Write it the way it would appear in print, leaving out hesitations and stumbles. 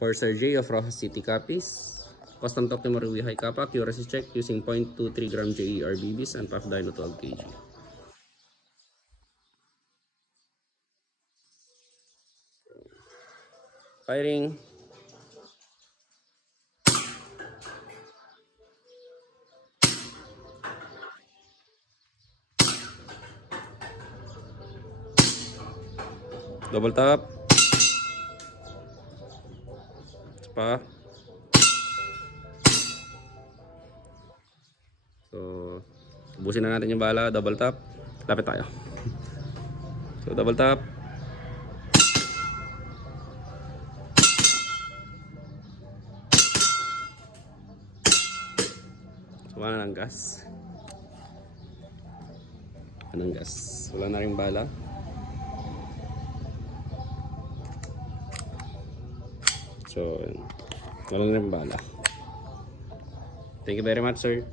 For Sir J of Rojas City Copies. Custom Talk ni Mariwi High Kappa. Accuracy check using 0.23 gram JER BBs and Puff Dino 12 kg. Firing. Double tap. Pa. So, ubusin na natin yung bala. Double tap. Lapit tayo. So, double tap. So, wala ng gas. Anong gas? Wala na rin bala. So, wala na rin bala. Thank you very much, sir.